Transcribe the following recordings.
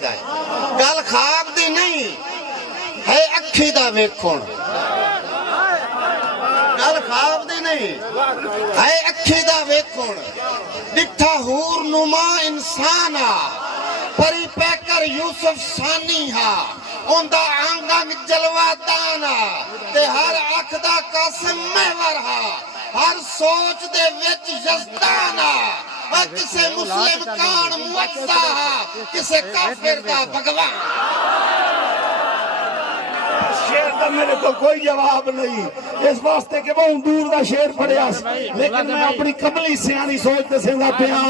گل خواب دی نہیں ہے اکھی دا ویکھن گل خواب دی نہیں ہے اکھی دا ویکھن ڈٹھا حور نما انسان پری پیکر یوسف ثانی ہا اوندا آنگ آنگ جلوہ دانا تے ہر اکھ دا قاسم محور ہا ہر سوچ دے وچ یزدانا کسے مسلم کان موعظہ کسے کافر دا بھگوان شیر دا میرے کو کوئی جواب نہیں اس واسطے کہ بہت دور دا شیر پڑیا لیکن میں اپنی قبلی سیانی سوچتے سے گا پیا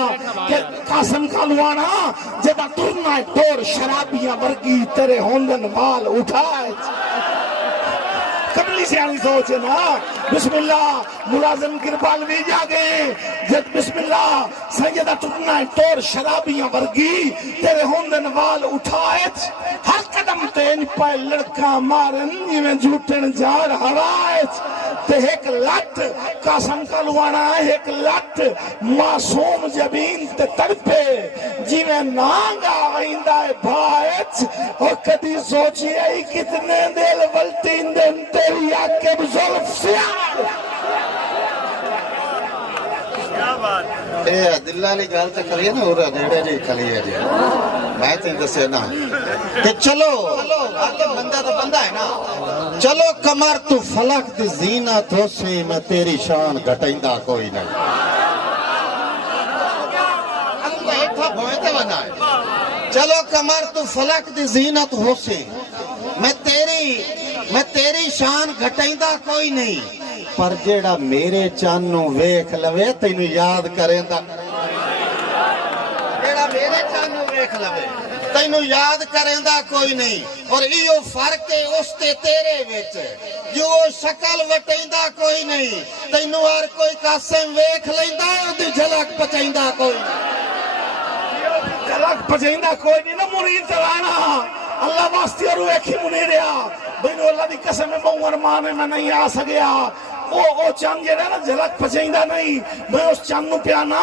کہ قاسم کالوانا جدہ ترنا ہے ٹور شرابیاں برگی تیرے ہوندن بال اٹھائے قبلی سیانی سوچے نا بسم اللہ ملازم کربال بھی جاگے جد بسم اللہ سیدہ ترنا ہے ٹور شرابیاں برگی تیرے ہوندن بال اٹھائے ہر قدم تین پائے لڑکا مارن میں جھوٹن جار ہوائے تے ایک لٹ قاسم کالوانا ایک لٹ معصوم جبین تے تڑپے جی میں نانگا آئندہ بھائیت اور کدی سوچی آئی کتنے دل ولتین دن تیری آکب ظلف سیار دلہ لی گال تے کریے نا اور نیڑے جی کھلیے جی میں تین دسے نا کہ چلو بندہ تو بندہ ہے نا چلو کمر تو فلک دی زینت ہو سی میں تیری شان گھٹائندہ کوئی نہیں چلو کمر تو فلک دی زینت ہو سی میں تیری شان گھٹائندہ کوئی نہیں پر جیڑا میرے چانوں ویکھ لوے تینو یاد کریں دا جیڑا میرے چانوں ویکھ لوے تینو یاد کریں دا کوئی نہیں اور ایو فرق ہے اس تے تیرے ویچ جو شکل وٹائندہ کوئی نہیں تینو ہر کوئی قاسم ویکھ لیندہ دی جھلک پچائندہ کوئی نہیں جھلک پچائندہ کوئی نہیں نا مرید چلانا اللہ واسطی اور ایک ہی منیریا بینو اللہ دی قسم میں بہن ارمانے میں نہیں آ سکیا او چند یہ نا جھلک پچائندہ نہیں میں اس چند نو پیانا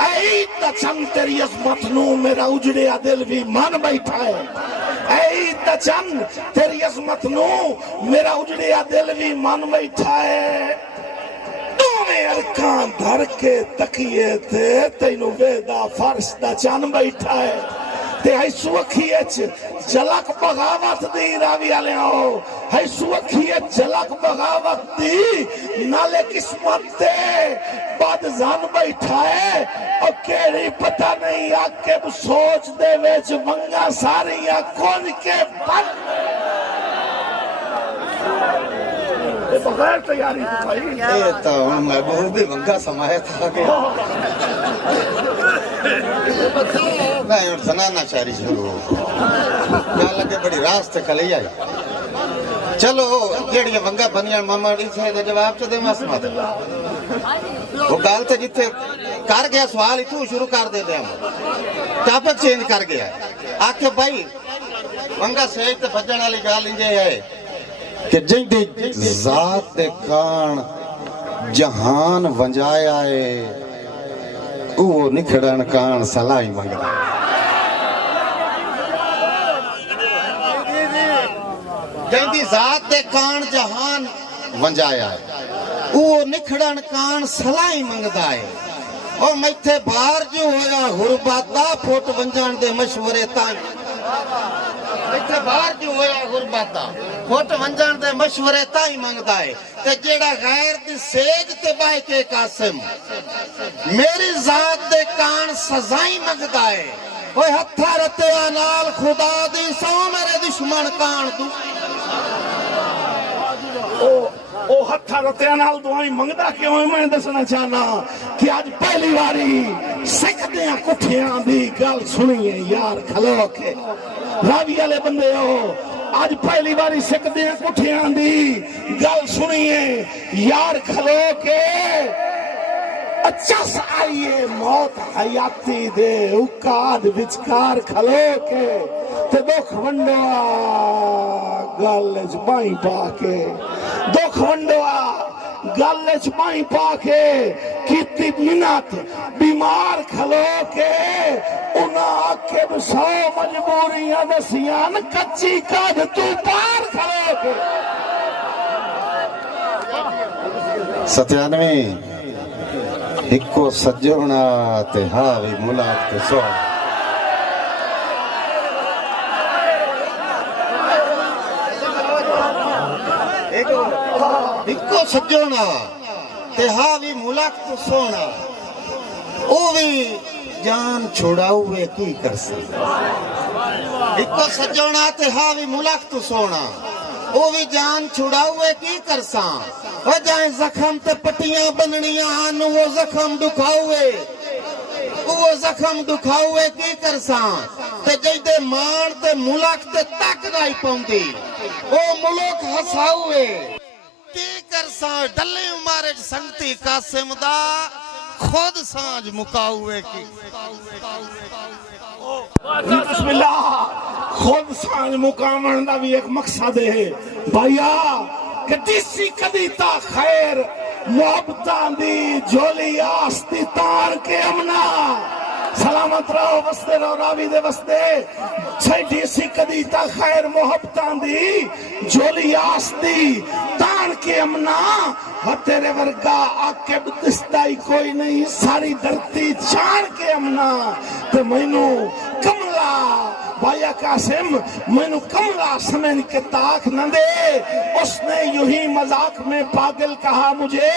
اے تا چند تیری عظمت نو میرا اجڑیا دل بھی مان بیٹھا ہے اے تا چند تیری عظمت نو میرا اجڑیا دل بھی مان بیٹھا ہے میں ارکان دھر کے تکیے تھے تینو ویدہ فرش دا چند بیٹھا ہے تے ایسو اکھیچ جلک بغاوت دی راوی آلے آؤ ایسو اکھیچ جلک بغاوت دی نالے قسمت دے بعد زان بیٹھا ہے اور کیڑی پتہ نہیں آکے سوچ دے ویچ منگا ساری یا کون کے بن بغیر تیاری تو بھائی یہ تو محبوب بھی منگا سمایا تھا کہ نہیں اور زنانہ شاعری شروع ہو کیا لگے بڑی راست کلی آئی چلو جیڑی منگا بنیان ماما ڈیسے دے جواب تو دے مسمہ دے وہ گال تے جتے کر گیا سوال ہی تو شروع کر دے دے ہم ٹاپک چینج کر گیا آکے بھائی منگا سیج تے بجن والی گال انجے ہے کہ جن دی ذات دے کان جہان ونجایا ہے وہ نکھڑن کان سلائی منگا جن دی ذات دے کان جہان ونجایا ہے وہ نکھڑن کان سلائی منگدا ہے اور میتھے بھار جو ہویا غربت دا پھوٹ ونجان دے مشورے تان میتھے بھار جو ہویا غربت دا پھوٹ ونجان دے مشورے تائیں منگدا ہے تے جیڑا غیر دی سیج تے بائی کے قاسم میری ذات دے کان سزائیں منگدا ہے وہ ہتھا رتے آنال خدا دی سو میرے دشمن کان دو او ہتھا رتے نال دعائیں منگدا کیوں ہے میں دسنا چاہنا کہ آج پہلی باری سکدیاں کٹھیاں دی گل سنیے یار کھلو کے راوی والے بندے ہو آج پہلی باری سکدیاں کٹھیاں دی گل سنیے یار کھلو کے اچھا آئیے موت حیاتی دے اکاد بچکار کھلو کے تے دکھ ونڈوا گل جبائیں پا کے دکھ ونڈوا گل چمائی پا کے کیتی منت بیمار کھلو کے انہاں آکے 100 مجبوریاں دسیاں کچی کد تو پار کھلو کے 97 ہکو سجونا تے ہاوی ملاق تے سو ہکو سجونا تے ہاوی ملاق تے سونا او بھی جان چھوڑاوے کی کرسا ہکو سجونا تے ہاوی ملاق تے سونا او بھی جان چھڑاوے کی کرساں وہ جائیں زخم تے پٹیاں بننیاں آن وہ زخم دکھاوے کی کرساں تے جیدے مان تے ملک تے تک نائی پوندی او ملک ہساوے کی کرساں ڈلے مارج سنگتی قاسم دا خود سانج مکاوے کی بسم اللہ خود سانج مقامن دا بھی ایک مقصد ہے بھائیا کہ جسی کدی تا خیر محبتان دی جولی آستی تار کے امنا سلامت رہو وستے رہو راوی دے وستے چھٹی سی کدی تا خیر محبتان دی جولی آستی تان کے امنا اور تیرے ورگا آکے بدستائی کوئی نہیں ساری دھرتی چھان کے امنا تے مینو کملا بھائی قاسم مینو کملا سمن کے تاک نہ دے اس نے یوں ہی مذاق میں پاگل کہا مجھے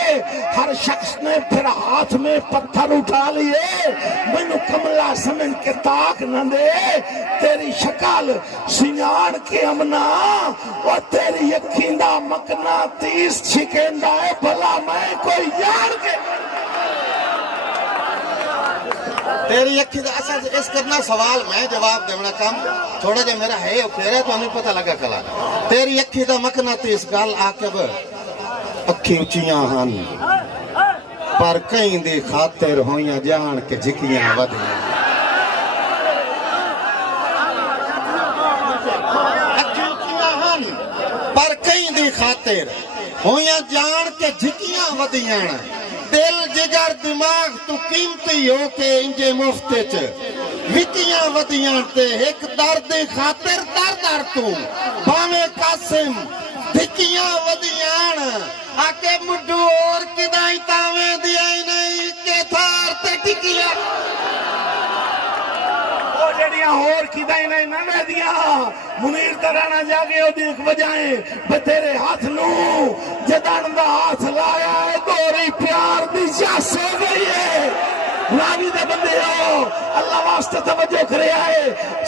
ہر شخص نے پھر ہاتھ میں پتھر اٹھا لیے مینو کملا سمن کے تاک نہ دے تیری شکل سنیان کے امنا اور تیری یقیندہ مکنا تیس چھکندہ ہے بھلا میں کوئی یار کے تیری اکھی دا اصل اس کرنا سوال میں جواب دیونا کام تھوڑا جا میرا ہے او کہہ رہا ہے تو ہمیں پتہ لگا کلا تیری اکھی دا مکنا تیس گال آکب اکھی اچیاں ہن پر کہیں دی خاطر ہویاں جان کے جھکیاں ودیاں اکھی اچیاں ہن پر کہیں دی خاطر ہویاں جان کے جھکیاں ودیاں دل جگر دماغ تو قیمتی ہو کے انجے مفتے چ وکیاں ودیاں تے ایک درد خاطر در تو باویں قاسم دھکیاں ودیاں آکے مڈو اور کدائی تاویں دیائی نہیں کہ تھار تے ٹکیاں وہ جڑیاں اور کدائی نہیں نہ دیا منیر ترانا جاگے او دیکھ بجائیں بتیرے ہاتھ نو جدان دا ہاتھ لایا ہے دوری پیار دی جاس ہو گئی ہے راوی دے بندے ہو اللہ واسطے توجہ کرے آئے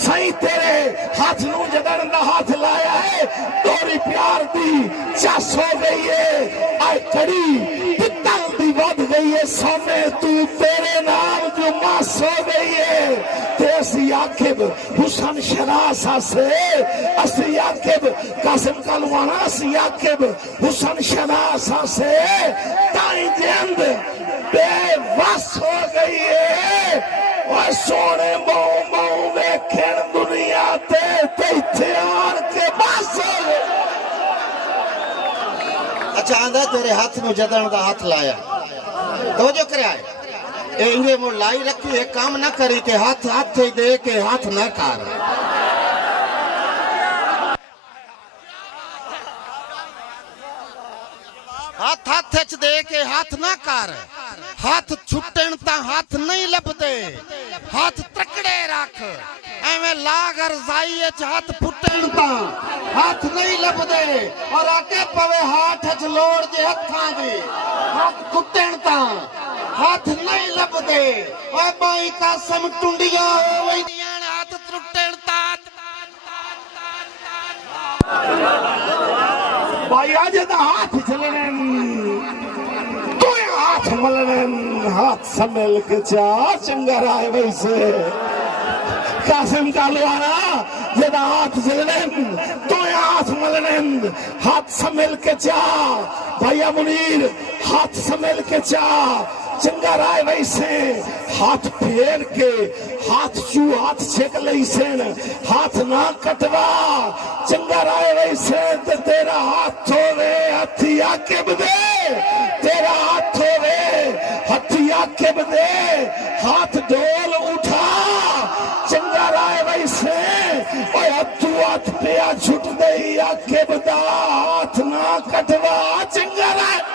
سائیں تیرے ہاتھ نو جدان دا ہاتھ لایا ہے دوری پیار دی جاس ہو گئی ہے آئے کڑی پتل دی ود گئی ہے سامنے تو تیرے نام جو ماس ہو گئی ہے تیسی آکب حسن شناسا سے اسی آکب قاسم کالوانا اسی آکب حسن شناسا سے تائیں جند بے وس ہو گئی ہے اور سونے موں موں ویکھن دنیا تے تیار کے باس ہو گئی اچھا آندھا تیرے ہاتھ میں جدن دا ہاتھ لایا تو جو کرے آئے اے انگے مو لائی رکھی ہے کام نہ کری کہ ہاتھ تھے دے کے ہاتھ نہ کار ہاتھ چ دے کے ہاتھ نہ کر ہاتھ چھٹن تا ہاتھ نہیں لب دے ہاتھ تکڑے رکھ ایویں لاغ ارزائی ہاتھ پھٹن تا ہاتھ نہیں لب دے اور آکے پوے ہاتھ چ لوڑ جے ہتھاں دی ہاتھ کٹن تا ہاتھ نہیں لب دے اور بائی قاسم ٹنڈیاں ہوئی دیاں ہاتھ ترٹن تا بھائی آج دا ہاتھ چلنن تو ہاتھ ملنن ہاتھ سمیل کے چاہ چنگا رائے ویسے قاسم کالوانا جدا ہاتھ چلنن تو ہاتھ ملنن ہاتھ سمیل کے چاہ بھائیہ منیر ہاتھ سمیل کے چاہ چنگا رائے ویسے ہاتھ پھیر کے ہاتھ چو ہاتھ چھک لیسن ہاتھ نہ کٹوا چنگا رائے ویسے تے تیرا ہاتھ تھوڑے ہاتھی آکے بدے اوے ہتھوں ہاتھ پیا چھٹ دئی آکھے بدا ہاتھ نہ کٹوا چنگا رہے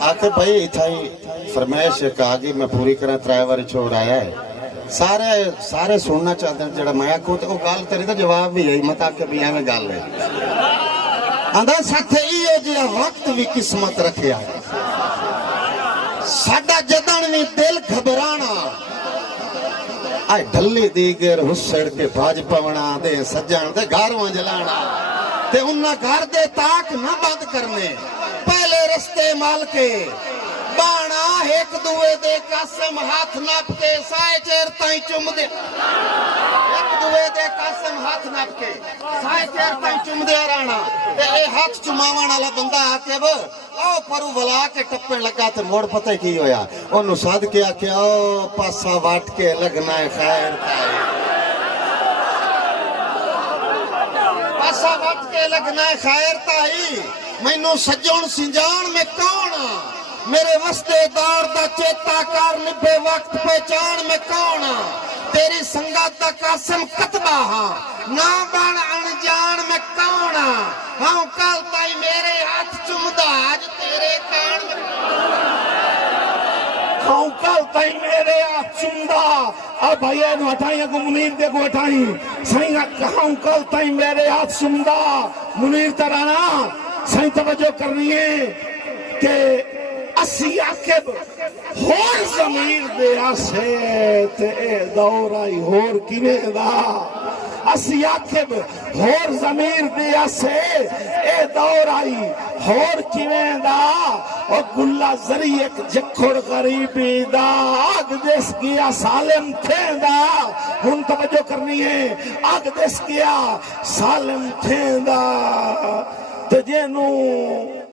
آکے بھائی تھائی فرمائش ایک آگے میں پوری کریں ترائیواری چھوڑ آیا ہے سارے سننا چاہتے ہیں جڑا میں کو تو گال تیری تو جواب بھی ہے مت آکے بھی ہمیں گال ہے آندھا ساتھے ایو جیا وقت بھی قسمت رکھیا ہے ساڈا جدن بھی دل گھبرانا آئے ڈھلی دیگر حسڑ کے بھاج پونا دے سجان دے گھرواں جلانا تے انہاں گھر دے تاک نہ بند کرنے پہلے رستے مال کے بانا ایک دوے دے قسم ہاتھ نپ کے سائے چیر تائیں چم دے ایک دوے دے قسم ہاتھ نپ کے سائے چیر تائیں چم دے رانا تے اے ہاتھ چماوان والا بندہ آکے وہ او پرو بلا کے ٹپن لگا تے موڑ پتہ کی ہویا انہوں ساتھ کیا کہ او پاسا واٹ کے لگنا ہے خیر تائی پاسا واٹ کے لگنا ہے خیر تائی میں نو سجون سنجان میں کون میرے وستے دور دا چیتا کار نبھے وقت پہچان میں کون تیری سنگت دا قاسم کتبہ ہاں نا بان انجان میں کون ہاں کل تائی میرے ہاتھ چمدہ آج تیرے کان میں ہاں کل تائی میرے ہاتھ چمدہ اب بھائی اینو ہٹائیں اگو منیر دے کو ہٹائیں سائیں ہاں کل تائی میرے ہاتھ چمدہ منیر ترانا سائیں توجہ کرنی ہے کہ اسی عقب ہور ضمیر دے آسے تے اے دور آئی ہور کینے دا اسی عقب ہور ضمیر دے آسے اے دور آئی ہور کینے دا اور گلہ ذریع ایک جکھڑ غریبی دا آگ دیس گیا سالم تھے دا ہن توجہ کرنی ہے آگ دیس گیا سالم تھے دا تجھے نو